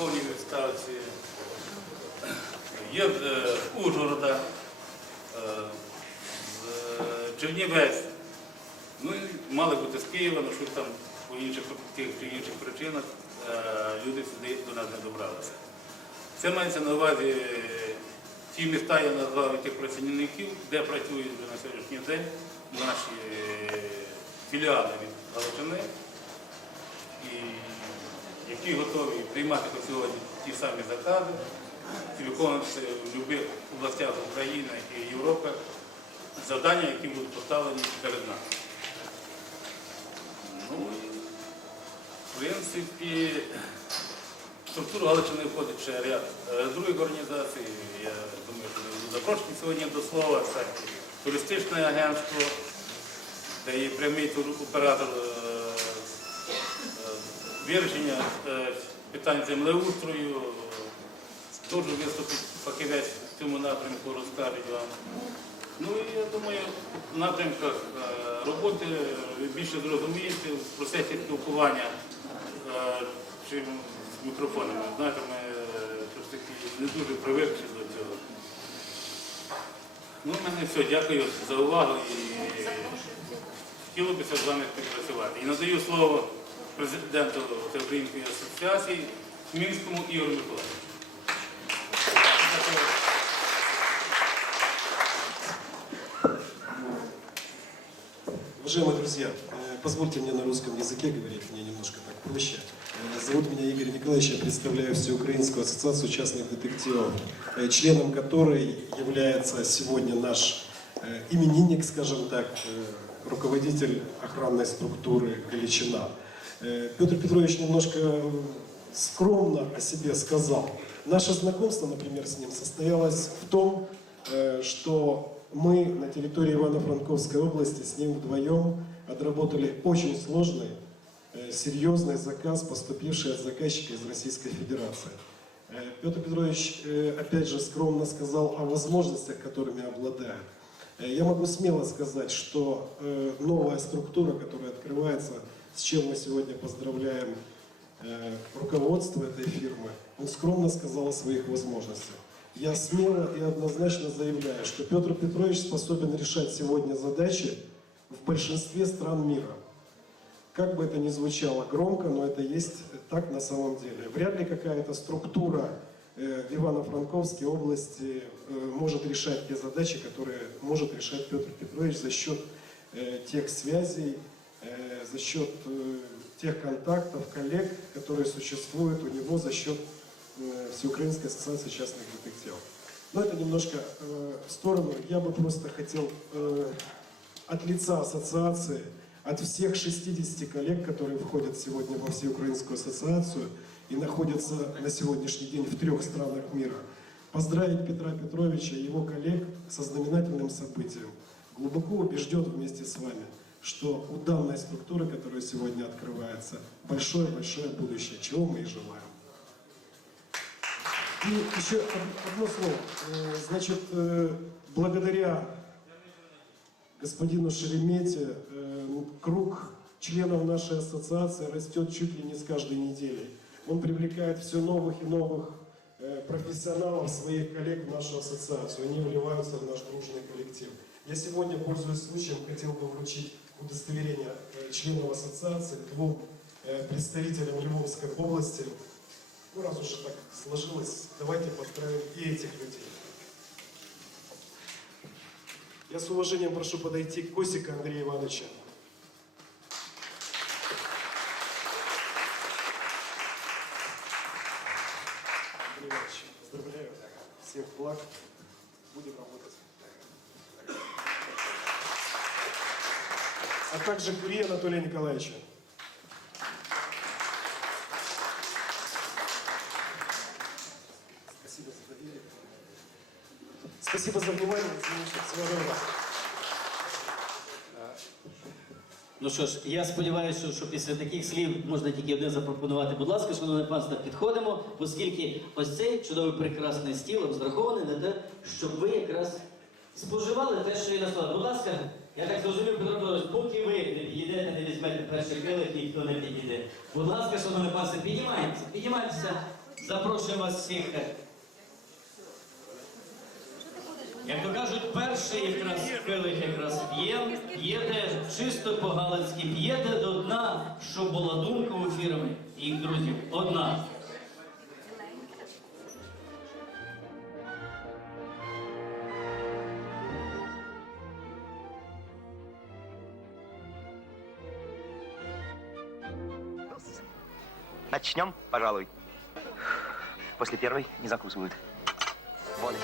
повній відставці. Є з е, Ужгорода, е, з Чернівець. Ну і мали бути з Києва, але щось там по інших тих чи інших причинах е, люди сюди до нас не добралися. Це мається на увазі ті міста, я назвав тих працівників, де працюють на сьогоднішній день наші філіали від Галичини, які готові приймати по сьогодні ті самі закази, виконувати в будь-яких областях України і Європи завдання, які будуть поставлені перед нами. Ну, в принципі, в структуру Галичини входить ще ряд е, других організацій. Я думаю, що запрошені сьогодні до слова. Це туристичне агентство, де є прямий туроператор е, вирішення е, питань землеустрою. Дуже виступить фахівець в цьому напрямку, розкажуть вам. Ну і я думаю, в напрямках е, роботи ви більше зрозумієте в процесі спілкування е, чим з мікрофонами. Знаєте, ми е, ж таки не дуже привикли до цього. Ну, в мене все, дякую за увагу і хотілося б з вами співпрацювати. І надаю слово президенту Всеукраїнської асоціації Мінському Ігорю Миколаївичу. Дякую. Уважаемые друзья, э, позвольте мне на русском языке говорить, мне немножко так проще. Э, Зовут меня Игорь Николаевич, я представляю Всеукраинскую ассоциацию частных детективов, э, членом которой является сегодня наш э, именинник, скажем так, э, руководитель охранной структуры Галичина. Э, Петр Петрович немножко скромно о себе сказал. Наше знакомство, например, с ним состоялось в том, э, что мы на территории Ивано-Франковской области с ним вдвоем отработали очень сложный, э, серьезный заказ, поступивший от заказчика из Российской Федерации. Петр Петрович, опять же, скромно сказал о возможностях, которыми обладает. Я могу смело сказать, что новая структура, которая открывается, с чем мы сегодня поздравляем э, руководство этой фирмы, он скромно сказал о своих возможностях. Я смело и однозначно заявляю, что Петр Петрович способен решать сегодня задачи в большинстве стран мира. Как бы это ни звучало громко, но это есть так на самом деле. Вряд ли какая-то структура э, в Ивано-Франковской области э, может решать те задачи, которые может решать Петр Петрович за счет э, тех связей, за счет э, тех контактов, коллег, которые существуют у него за счет э, Всеукраинской ассоциации частных детективов. Но это немножко э, в сторону. Я бы просто хотел от лица ассоциации, от всех 60 коллег, которые входят сегодня во Всеукраинскую ассоциацию и находятся на сегодняшний день в трех странах мира, поздравить Петра Петровича и его коллег со знаменательным событием. Глубоко убежден вместе с вами, что у данной структуры, которая сегодня открывается, большое-большое будущее, чего мы и желаем. И еще од- одно слово. Э, Значит, э, благодаря господину Шеремете э, круг членов нашей ассоциации растет чуть ли не с каждой недели. Он привлекает все новых и новых профессионалов, своих коллег в нашу ассоциацию. Они вливаются в наш дружный коллектив. Я сегодня, пользуясь случаем, хотел бы вручить удостоверение э, членов ассоциации двум э, представителям Львовской области. Ну, раз уже так сложилось, давайте поздравим и этих людей. Я с уважением прошу подойти к Косика Андрея Ивановича. Андрей Иванович, поздравляю. Всех благ. Будем работать. А также Кури Анатолия Николаевича. Спасибо за доверие. Спасибо за внимание. Всего доброго. Ну що ж, я сподіваюся, що, що після таких слів можна тільки одне запропонувати. Будь ласка, шановне панство, підходимо, оскільки ось цей чудовий прекрасний стіл розрахований на те, щоб ви якраз споживали те, що є на столі. Будь ласка, я так зрозумів, Петро Петрович, поки ви не підійдете, не візьмете перший килих, ніхто не підійде. Будь ласка, шановне панство, підіймайтеся, підіймайтеся. Запрошуємо вас всіх. Як то кажуть, перший якраз келих якраз п'є, п'єте чисто по-галицьки, п'єте до дна, щоб була думка у фірми і їх друзів. Одна. Начнем, пожалуй. После первой не закусывают. Воды.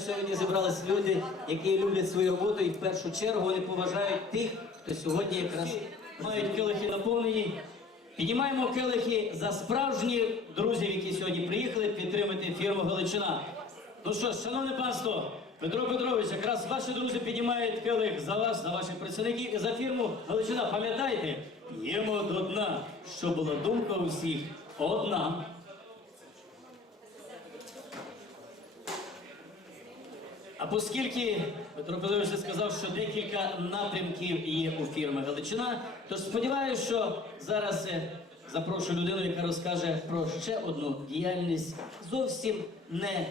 Сьогодні зібрались люди, які люблять свою роботу, і в першу чергу вони поважають тих, хто сьогодні якраз мають келихи наповнені. Піднімаємо келихи за справжніх друзів, які сьогодні приїхали підтримати фірму Галичина. Ну що ж, шановне панство, Петро Петрович, якраз ваші друзі піднімають келих за вас, за ваших працівників і за фірму Галичина. Пам'ятайте, п'ємо до дна, щоб була думка у всіх одна. А оскільки Петро Петрович сказав, що декілька напрямків є у фірми Галичина, тож сподіваюся, що зараз е, запрошу людину, яка розкаже про ще одну діяльність зовсім не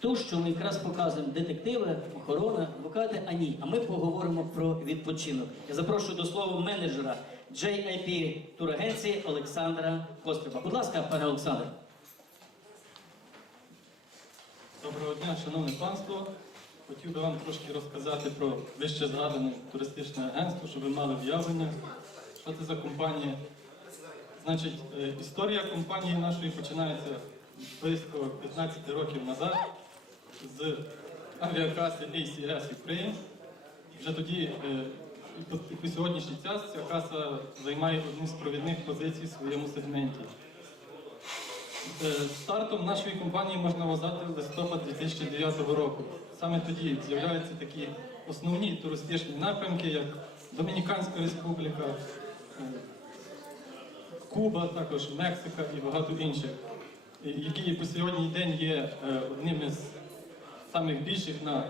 ту, що ми якраз показуємо детективи, охорона, адвокати, а ні. А ми поговоримо про відпочинок. Я запрошую до слова менеджера JIP турагенції Олександра Костриба. Будь ласка, пане Олександре. Доброго дня, шановне панство. Хотів би вам трошки розказати про вище згадане туристичне агентство, щоб ви мали уявлення, що це за компанія. Значить, е, історія компанії нашої починається близько 15 років назад з авіакаси ACS Ukraine. Вже тоді, е, по, сьогоднішній час, ця каса займає одну з провідних позицій в своєму сегменті. Е, Стартом нашої компанії можна вважати листопад 2009 року. Саме тоді з'являються такі основні туристичні напрямки, як Домініканська Республіка, е, Куба, також Мексика і багато інших, які по сьогодні день є е, одним із самих більших на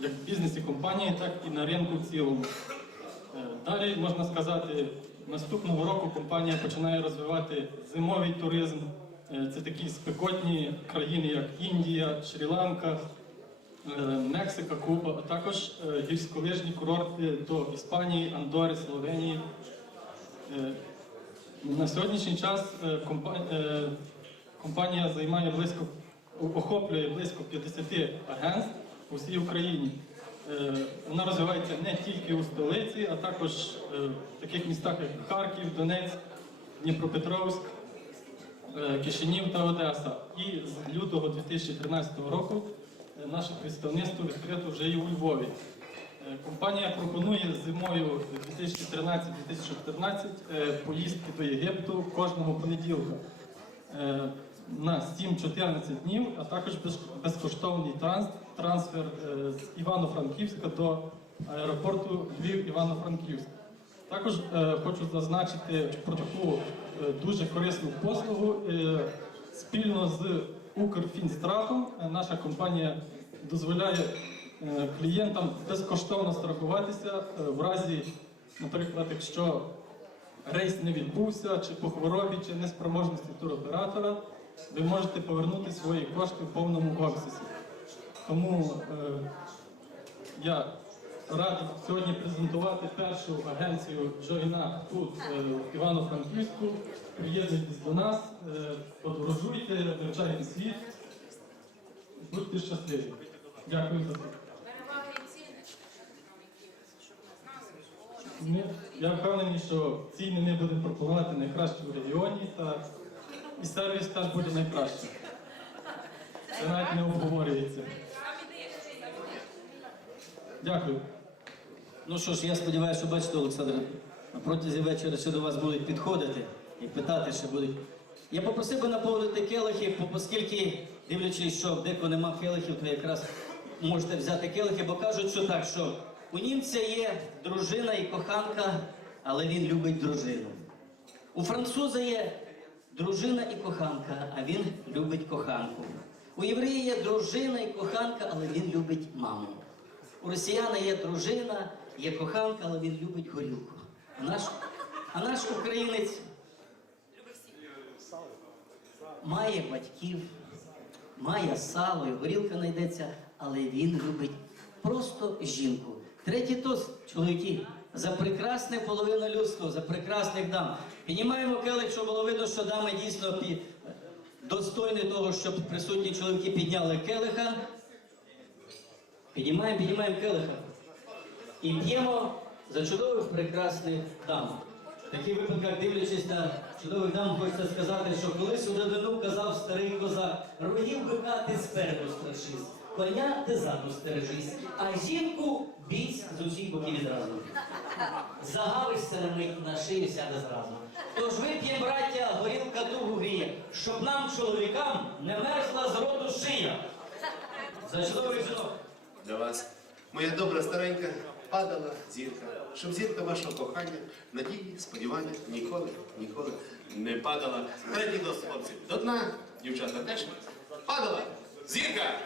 як в бізнесі компанії, так і на ринку в цілому. Далі можна сказати, наступного року компанія починає розвивати зимовий туризм. Е, Це такі спекотні країни, як Індія, Шрі-Ланка, е, Мексика, Куба, а також е, гірськолижні курорти до Іспанії, Андори, Словенії. На сьогоднішній час компа- компанія займає близько, охоплює близько 50 агентств у всій Україні. Вона розвивається не тільки у столиці, а також в таких містах, як Харків, Донецьк, Дніпропетровськ, Кишинів та Одеса. І з лютого 2013 року е, наше представництво відкрито вже і у Львові. Е, Компанія пропонує зимою 2013-2014 е, поїздки до Єгипту кожного понеділка е, на 7-14 днів, а також безкоштовний трансфер е, з Івано-Франківська до аеропорту Львів-Івано-Франківськ. Також е, хочу зазначити про таку е, дуже корисну послугу. Е, спільно з Укрфінстратом е, наша компанія дозволяє е, клієнтам безкоштовно страхуватися е, в разі, наприклад, якщо рейс не відбувся, чи по хворобі, чи неспроможності туроператора, ви можете повернути свої кошти в повному обсязі. Тому е, я радий сьогодні презентувати першу агенцію Джойна тут е, в Івано-Франківську. Приєднуйтесь до нас, е, подорожуйте, вивчайте світ, будьте щасливі. Дякую за це. Ми я впевнений, що ціни ми будемо пропонувати найкращі в регіоні та і сервіс теж буде найкращий. Це навіть не обговорюється. Дякую. Ну що ж, я сподіваюся, що бачите, Олександр, протязі вечора ще до вас будуть підходити і питати, що будуть. Я попросив би наповнити келихи, оскільки, дивлячись, що деко нема келихів, то якраз можете взяти келихи, бо кажуть, що так, що у німця є дружина і коханка, але він любить дружину. У француза є дружина і коханка, а він любить коханку. У єврея є дружина і коханка, але він любить маму. У росіяна є дружина, є коханка, але він любить горілку. А наш, а наш українець має батьків, має сало, і горілка знайдеться, але він любить просто жінку. Третій тост, чоловіки, за прекрасне половину людства, за прекрасних дам. Піднімаємо келих, щоб було видно, що дами дійсно достойні того, щоб присутні чоловіки підняли келиха. Піднімаємо, піднімаємо келиха. І п'ємо за чудових прекрасних дам. В таких випадках, дивлячись на чудових дам, хочеться сказати, що колись у давнину казав старий козак, рогів бика ти спереду страшись, коня ти ззаду стережись, а жінку бійсь з усіх боків відразу. Загавишся на мить на шию сяде зразу. Тож вип'єм, браття, горілка тугу гріє, щоб нам, чоловікам, не мерзла з роду шия. За чудових жінок. для вас. Моя добра старенька падала зірка, щоб зірка вашого кохання, надії, сподівання ніколи, ніколи не падала. Третій до хлопців до дна, дівчата теж падала зірка.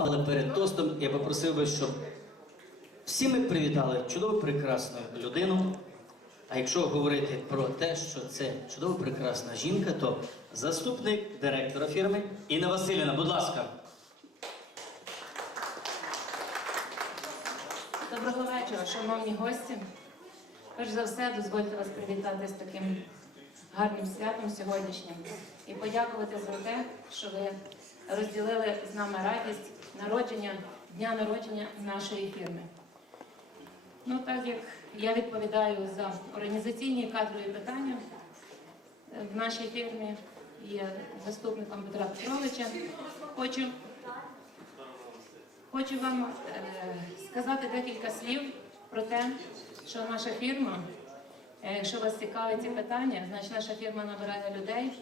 Але перед тостом я попросив би, щоб всі ми привітали чудову прекрасну людину. А якщо говорити про те, що це чудова прекрасна жінка, то заступник директора фірми Інна Васильівна, будь ласка. Доброго вечора, шановні гості. Перш за все, дозвольте вас привітати з таким гарним святом сьогоднішнім і подякувати за те, що ви розділили з нами радість народження, дня народження нашої фірми. Ну, так як я відповідаю за організаційні кадрові питання е, в нашій фірмі, є заступником Петра Петровича, хочу Хочу вам е, сказати декілька слів про те, що наша фірма, е, якщо вас цікавить ці питання, значить наша фірма набирає людей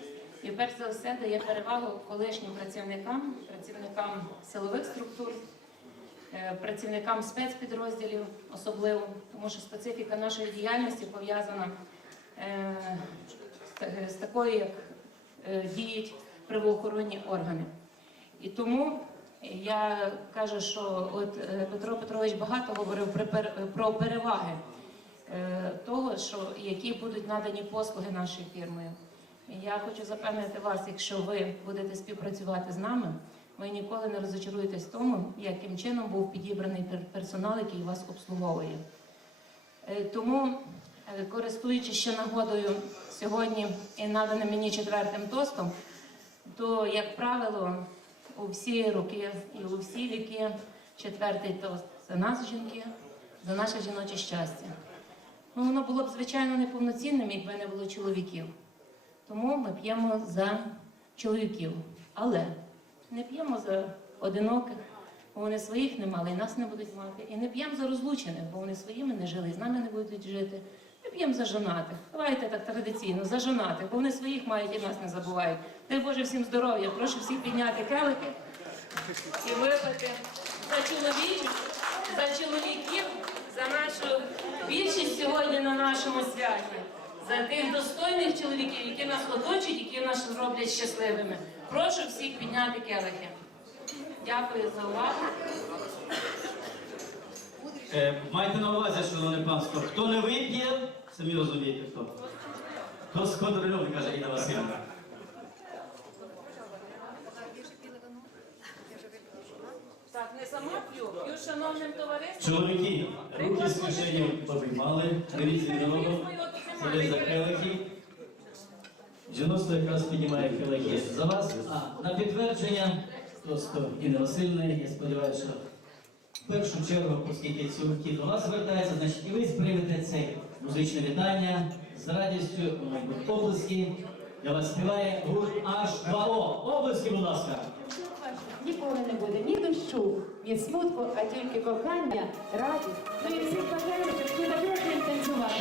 і перш за все дає перевагу колишнім працівникам, працівникам силових структур, е, працівникам спецпідрозділів особливо, тому що специфіка нашої діяльності пов'язана е, з такою, як е, діють правоохоронні органи. І тому я кажу, що от Петро Петрович багато говорив про переваги того, що які будуть надані послуги нашою фірмою. Я хочу запевнити вас, якщо ви будете співпрацювати з нами, ви ніколи не розочаруєтесь в тому, яким чином був підібраний персонал, який вас обслуговує. Е, Тому, е, користуючись ще нагодою сьогодні і наданим мені четвертим тостом, то, як правило, у всі роки і у всі віки четвертий тост за нас, жінки, за наше жіноче щастя. Ну, воно було б, звичайно, неповноцінним, якби не було чоловіків. Тому ми п'ємо за чоловіків. Але не п'ємо за одиноких, бо вони своїх не мали і нас не будуть мати. І не п'ємо за розлучених, бо вони своїми не жили і з нами не будуть жити. Ми п'ємо за жонатих. Давайте так традиційно, за жонатих, бо вони своїх мають і нас не забувають. Дай Боже всім здоров'я. Прошу всіх підняти келихи і випити за чоловіків, за чоловіків, за нашу більшість сьогодні на нашому святі, за тих достойних чоловіків, які нас оточують, які нас роблять щасливими. Прошу всіх підняти келихи. Дякую за увагу. Е, майте на увазі, шановне панство, хто не вип'є, самі розумієте хто. Хто сконтрольовує, каже Інна Васильівна. Так, не сама п'ю, п'ю шановним товариством. Чоловіки, руки з кишені повиймали, дивіться від народу, сидять за. Жіноцтво якраз піднімає келихи за вас. А на підтвердження просто Інни Васильівни, я сподіваюся, що в першу чергу, оскільки цілки до вас звертаються, значить і ви сприймете це музичне вітання з радістю, мабуть, облески. Для вас співає гурт H2O. Облески, будь ласка. Ніколи не буде ні дощу, ні смутку, а тільки кохання, радість. Ну і всіх бажаю, щоб всі бажають танцювати.